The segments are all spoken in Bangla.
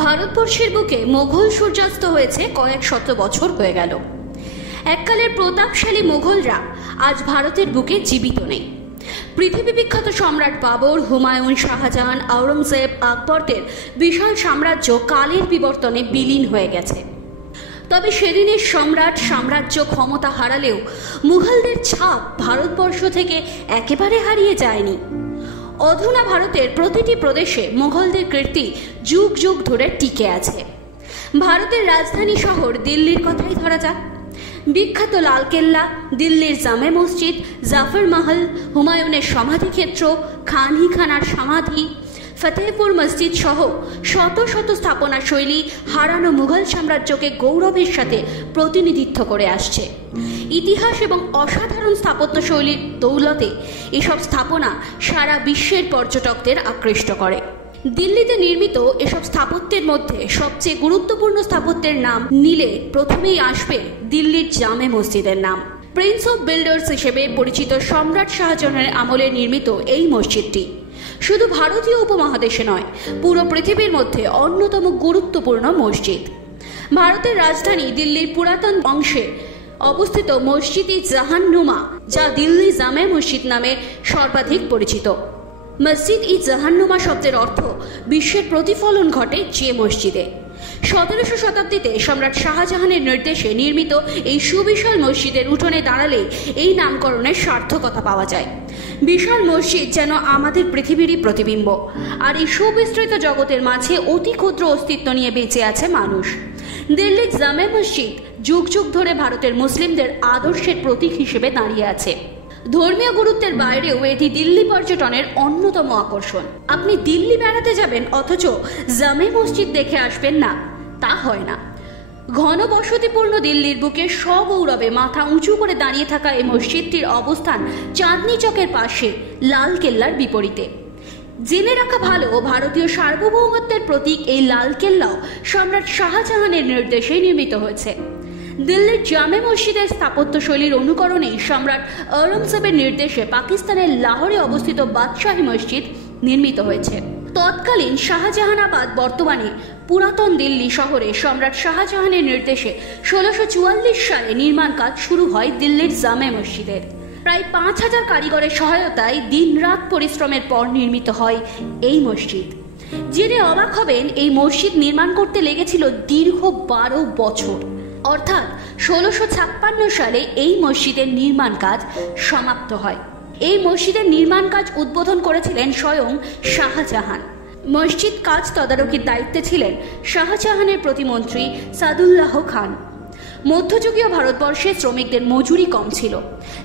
ভারতবর্ষের বুকে মোঘল সূর্যাস্ত হয়েছে কয়েক শত বছর হয়ে গেল। এককালের প্রতাপশালী মোঘলরা আজ ভারতের বুকে জীবিত নেই। পৃথিবী বিখ্যাত সম্রাট বাবর, হুমায়ুন, শাহজাহান, আওরঙ্গজেব, আকবরদের বিশাল সাম্রাজ্য কালের বিবর্তনে বিলীন হয়ে গেছে। তবে সেদিনের সাম্রাজ্য ক্ষমতা হারালেও মুঘলদের ছাপ ভারতবর্ষ থেকে একেবারে হারিয়ে যায়নি। অধুনা ভারতের প্রতিটি প্রদেশে মুঘলদের কীর্তি যুগ যুগ ধরে টিকে আছে। ভারতের রাজধানী শহর দিল্লির কথাই ধরা যাক। বিখ্যাত লালকেল্লা, দিল্লির জামে মসজিদ, জাফর মহল, হুমায়ুনের সমাধিক্ষেত্র, খান-ই-খানার সমাধি, ফতেহপুর মসজিদ সহ শত শত স্থাপনা শৈলী হারানো মুঘল সাম্রাজ্যকে গৌরবের সাথে প্রতিনিধিত্ব করে আসছে। ইতিহাস এবং অসাধারণ স্থাপত্য শৈলীর দৌলতে এসব স্থাপনা সারা বিশ্বের পর্যটকদের আকৃষ্ট করে। দিল্লিতে নির্মিত এসব স্থাপত্যের মধ্যে সবচেয়ে গুরুত্বপূর্ণ স্থাপত্যের নাম নিলে প্রথমেই আসবে দিল্লির জামে মসজিদের নাম। প্রিন্স অফ বিল্ডার্স হিসেবে পরিচিত সম্রাট শাহজাহানের আমলে নির্মিত এই মসজিদটি শুধু ভারতীয় উপমহাদেশে নয়, পুরো পৃথিবীর মধ্যে অন্যতম গুরুত্বপূর্ণ মসজিদ। ভারতের রাজধানী দিল্লির পুরাতন অংশে অবস্থিত মসজিদ-ই জাহান-নুমা, যা দিল্লি জামে মসজিদ নামে সর্বাধিক পরিচিত। মসজিদ-ই জাহান-নুমা শব্দের অর্থ বিশ্বের প্রতিফলন ঘটে যে মসজিদে। 17শো শতাব্দীতে সম্রাট শাহজাহানের নির্দেশে নির্মিত এই সুবিশাল মসজিদের উঠোনে দাঁড়ালে এই নামকরণের সার্থকতা পাওয়া যায়। বিশাল মসজিদ যেন আমাদের পৃথিবীরই প্রতিবিম্ব, আর এই সুবিস্তৃত জগতের মাঝে অতি ক্ষুদ্র অস্তিত্ব নিয়ে বেঁচে আছে মানুষ। দিল্লির জামে মসজিদ যুগ যুগ ধরে ভারতের মুসলিমদের আদর্শের প্রতীক হিসেবে দাঁড়িয়ে আছে। ধর্মীয় গুরুত্বের বাইরেও এটি দিল্লি পর্যটনের অন্যতম আকর্ষণ। আপনি দিল্লি বেড়াতে যাবেন অথচ জামে মসজিদ দেখে আসবেন না, তা হয় না। ঘন বসতিপূর্ণ দিল্লির বুকে সগৌরবে মাথা উঁচু করে দাঁড়িয়ে থাকা এই মসজিদটির অবস্থান চাঁদনি চকের পাশে লাল কেল্লার বিপরীতে। জেনে রাখা ভালো, ভারতীয় সার্বভৌমত্বের প্রতীক এই লাল কেল্লাও সম্রাট শাহজাহানের নির্দেশেই নির্মিত হয়েছে। দিল্লির জামে মসজিদের স্থাপত্যশৈলীর অনুকরণেই সম্রাট আওরঙ্গজেবের নির্দেশে পাকিস্তানের লাহোরে অবস্থিত বাদশাহী মসজিদ নির্মিত হয়েছে। তৎকালীন শাহজাহানাবাদ বর্তমানে পুরাতন দিল্লি শহরে সম্রাট শাহজাহানের নির্দেশে 1644 সালে নির্মাণ কাজ শুরু হয় দিল্লির জামে মসজিদের। প্রায় 5000 কারিগরের সহায়তায় দিনরাত পরিশ্রমের পর নির্মিত হয় এই মসজিদ। জেনে অবাক হবেন, এই মসজিদ নির্মাণ করতে লেগেছিল দীর্ঘ 12 বছর। অর্থাৎ 1656 সালে এই মসজিদের নির্মাণ কাজ সমাপ্ত হয়। এই মসজিদের নির্মাণ কাজ উদ্বোধন করেছিলেন স্বয়ং শাহজাহান। মসজিদ কাজ তদারকির দায়িত্বে ছিলেন শাহজাহানের প্রতিমন্ত্রী সাদুল্লাহ খান। মধ্যযুগীয় ভারতবর্ষে শ্রমিকদের মজুরি কম ছিল,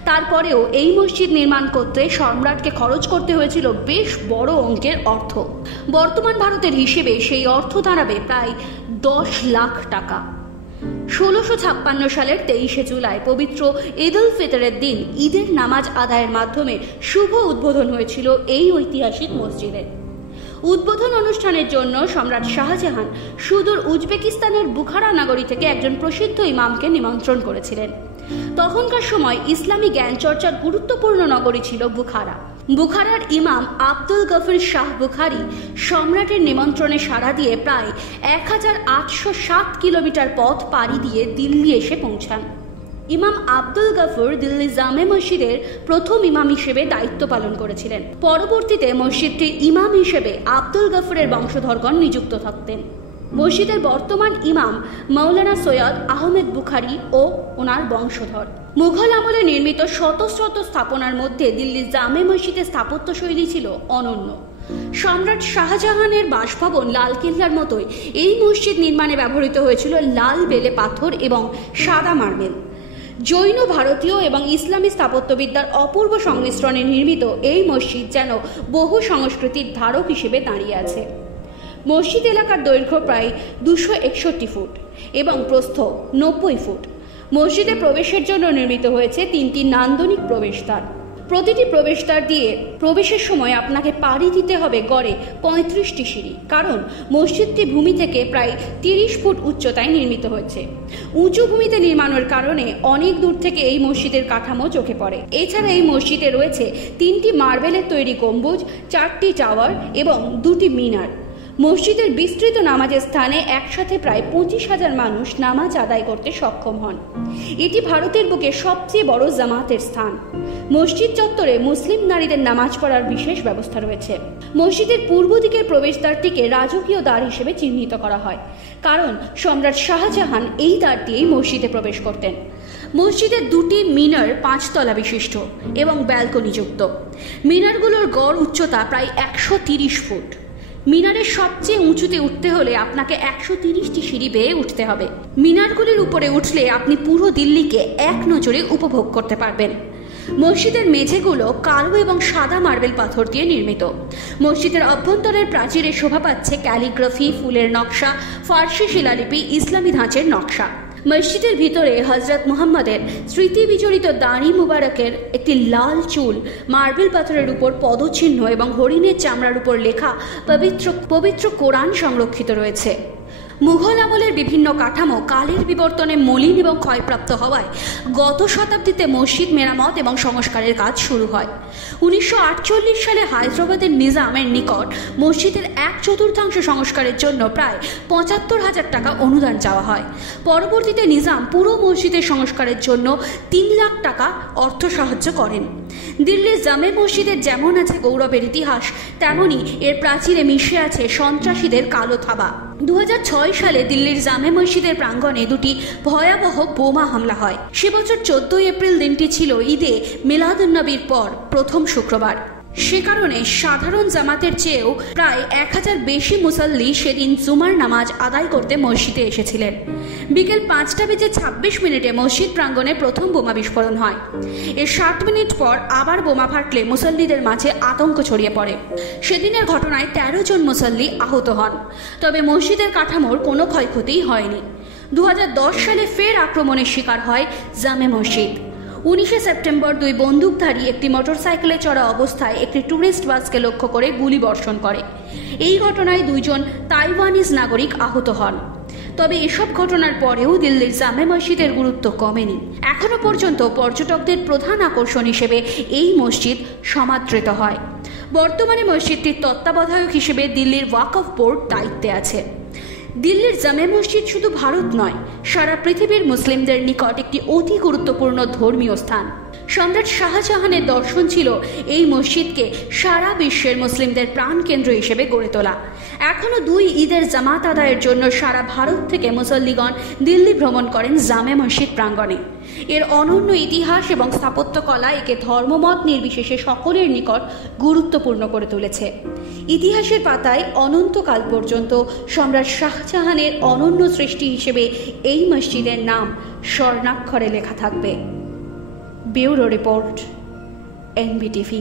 তারপরেও এই মসজিদ নির্মাণ করতে সম্রাটকে খরচ করতে হয়েছিল বেশ বড় অঙ্কের অর্থ। বর্তমান ভারতের হিসেবে সেই অর্থ দাঁড়াবে প্রায় 10 লাখ টাকা। 1656 সালের 23শে জুলাই পবিত্র ঈদ উল ফিতরের দিন ঈদের নামাজ আদায়ের মাধ্যমে শুভ উদ্বোধন হয়েছিল এই ঐতিহাসিক মসজিদের। উদ্বোধন অনুষ্ঠানের জন্য সম্রাট শাহজাহান সুদূর উজবেকিস্তানের বুখারা নগরী থেকে একজন প্রসিদ্ধ ইমামকে নিমন্ত্রণ করেছিলেন। তখনকার সময় ইসলামী জ্ঞান চর্চার গুরুত্বপূর্ণ নগরী ছিল বুখারা। বুখারার ইমাম আব্দুল গফর শাহ বুখারি সম্রাটের নিমন্ত্রণে সাড়া দিয়ে প্রায় 1807 কিলোমিটার পথ পাড়ি দিয়ে দিল্লি এসে পৌঁছান। ইমাম আব্দুল গফর দিল্লি জামে মসজিদের প্রথম ইমাম হিসেবে দায়িত্ব পালন করেছিলেন। পরবর্তীতে মসজিদটির ইমাম হিসেবে আব্দুল গফরের বংশধরগণ নিযুক্ত থাকতেন। মসজিদের বর্তমান ইমাম মৌলানা সৈয়দ আহমেদ বুখারি ও ওনার বংশধর। মুঘল আমলে নির্মিত শত শত স্থাপনার মধ্যে দিল্লির জামে মসজিদের স্থাপত্যশৈলী ছিল অনন্য। সম্রাট শাহজাহানের বাসভবন লালকেল্লার মতোই এই মসজিদ নির্মাণে ব্যবহৃত হয়েছিল লাল বেলে পাথর এবং সাদা মার্বেল। জৈন, ভারতীয় এবং ইসলামী স্থাপত্যবিদ্যার অপূর্ব সংমিশ্রণে নির্মিত এই মসজিদ যেন বহু সংস্কৃতির ধারক হিসেবে দাঁড়িয়ে আছে। মসজিদ এলাকার দৈর্ঘ্য প্রায় 261 ফুট এবং প্রস্থ 90 ফুট। মসজিদে প্রবেশের জন্য নির্মিত হয়েছে 3টি নান্দনিক প্রবেশদ্বার। প্রতিটি প্রবেশদ্বার দিয়ে প্রবেশের সময় আপনাকে পাড়ি দিতে হবে গড়ে 35টি সিঁড়ি, কারণ মসজিদটি ভূমি থেকে প্রায় 30 ফুট উচ্চতায় নির্মিত হয়েছে। উঁচু ভূমিতে নির্মাণের কারণে অনেক দূর থেকে এই মসজিদের কাঠামো চোখে পড়ে। এছাড়া এই মসজিদে রয়েছে 3টি মার্বেলের তৈরি গম্বুজ, 4টি টাওয়ার এবং 2টি মিনার। মসজিদের বিস্তৃত নামাজের স্থানে একসাথে প্রায় 25,000 মানুষ নামাজ আদায় করতে সক্ষম হন। এটি ভারতের বুকে সবচেয়ে বড় জামাতের স্থান। মসজিদ চত্বরে মুসলিম নারীদের নামাজ পড়ার বিশেষ ব্যবস্থা রয়েছে। মসজিদের পূর্ব দিকের প্রবেশদ্বারটিকে রাজকীয় দ্বার হিসেবে চিহ্নিত করা হয়, কারণ সম্রাট শাহজাহান এই দ্বার দিয়েই মসজিদে প্রবেশ করতেন। মসজিদের দুটি মিনার 5 তলা বিশিষ্ট এবং ব্যালকনিযুক্ত। মিনারগুলোর গড় উচ্চতা প্রায় 130 ফুট। মিনারের সবচেয়ে উঁচুতে উঠতে হলে আপনাকে 130টি সিঁড়ি বেয়ে উঠতে হবে। মিনারগুলির উপরে উঠলে আপনি পুরো দিল্লিকে এক নজরে উপভোগ করতে পারবেন। মসজিদের মেঝেগুলো কালো এবং সাদা মার্বেল পাথর দিয়ে নির্মিত। মসজিদের অভ্যন্তরের প্রাচীরে শোভা পাচ্ছে ক্যালিগ্রাফি, ফুলের নকশা, ফার্সি শিলালিপি, ইসলামী ধাঁচের নকশা। মসজিদের ভিতরে হজরত মুহাম্মদের স্মৃতি বিজড়িত দাড়ি মুবারকের একটি লাল চুল, মার্বেল পাথরের উপর পদচিহ্ন এবং হরিণের চামড়ার উপর লেখা পবিত্র কোরআন সংরক্ষিত রয়েছে। মুঘল আমলের বিভিন্ন কাঠামো কালের বিবর্তনে মলিন এবং ক্ষয়প্রাপ্ত হওয়ায় গত শতাব্দীতে মসজিদ মেরামত এবং সংস্কারের কাজ শুরু হয়। 1948 সালে হায়দ্রাবাদের নিজামের নিকট মসজিদের 1/4 সংস্কারের জন্য প্রায় 75,000 টাকা অনুদান চাওয়া হয়। পরবর্তীতে নিজাম পুরো মসজিদের সংস্কারের জন্য 3 লাখ টাকা অর্থ সাহায্য করেন। দিল্লির জামে মসজিদের যেমন আছে গৌরবের ইতিহাস, তেমনি এর প্রাচীরে মিশে আছে সন্ত্রাসীদের কালো থাবা। 2006 সালে দিল্লির জামে মসজিদের প্রাঙ্গণে দুটি ভয়াবহ বোমা হামলা হয়। সে বছর 14 এপ্রিল দিনটি ছিল ঈদে মিলাদুন্নবীর পর প্রথম শুক্রবার। সে কারণে সাধারণ জামাতের চেয়েও প্রায় 1000 বেশি মুসল্লি সেদিন জুমার নামাজ আদায় করতে মসজিদে এসেছিলেন। বিকেল 5:26 মসজিদ প্রাঙ্গণে প্রথম বোমা বিস্ফোরণ হয়। এর 60 মিনিট পর আবার বোমা ফাটলে মুসল্লিদের মাঝে আতঙ্ক ছড়িয়ে পড়ে। সেদিনের ঘটনায় 13 জন মুসল্লি আহত হন, তবে মসজিদের কাঠামোর কোনো ক্ষয়ক্ষতি হয়নি। 2010 সালে ফের আক্রমণের শিকার হয় জামে মসজিদ। 19 সেপ্টেম্বর 2 বন্দুকধারী একটি মোটরসাইকেলে চড়া অবস্থায় একটি ট্যুরিস্ট বাসকে লক্ষ্য করে গুলি বর্ষণ করে। এই ঘটনায় 2 জন তাইওয়ানিজ নাগরিক আহত হন। তবে এসব ঘটনার পরেও দিল্লির জামে মসজিদের গুরুত্ব কমেনি। এখনো পর্যন্ত পর্যটকদের প্রধান আকর্ষণ হিসেবে এই মসজিদ সমাদৃত হয়। বর্তমানে মসজিদটির তত্ত্বাবধায়ক হিসেবে দিল্লির ওয়াকফ বোর্ড দায়িত্বে আছে। দিল্লির জামে মসজিদ শুধু ভারত নয়, সারা পৃথিবীর মুসলিমদের নিকট একটি অতি গুরুত্বপূর্ণ ধর্মীয় স্থান। সম্রাট শাহজাহানের দর্শন ছিল এই মসজিদকে সারা বিশ্বের মুসলিমদের প্রাণকেন্দ্র হিসেবে গড়ে তোলা। এখনও 2 ঈদের জামাত আদায়ের জন্য সারা ভারত থেকে মুসল্লিগণ দিল্লি ভ্রমণ করেন জামে মসজিদ প্রাঙ্গণে। এর অনন্য ইতিহাস এবং স্থাপত্যকলা একে ধর্মমত নির্বিশেষে সকলের নিকট গুরুত্বপূর্ণ করে তুলেছে। ইতিহাসের পাতায় অনন্তকাল পর্যন্ত সম্রাট শাহজাহানের অনন্য সৃষ্টি হিসেবে এই মসজিদের নাম স্বর্ণাক্ষরে লেখা থাকবে। Bureau report, NBTV।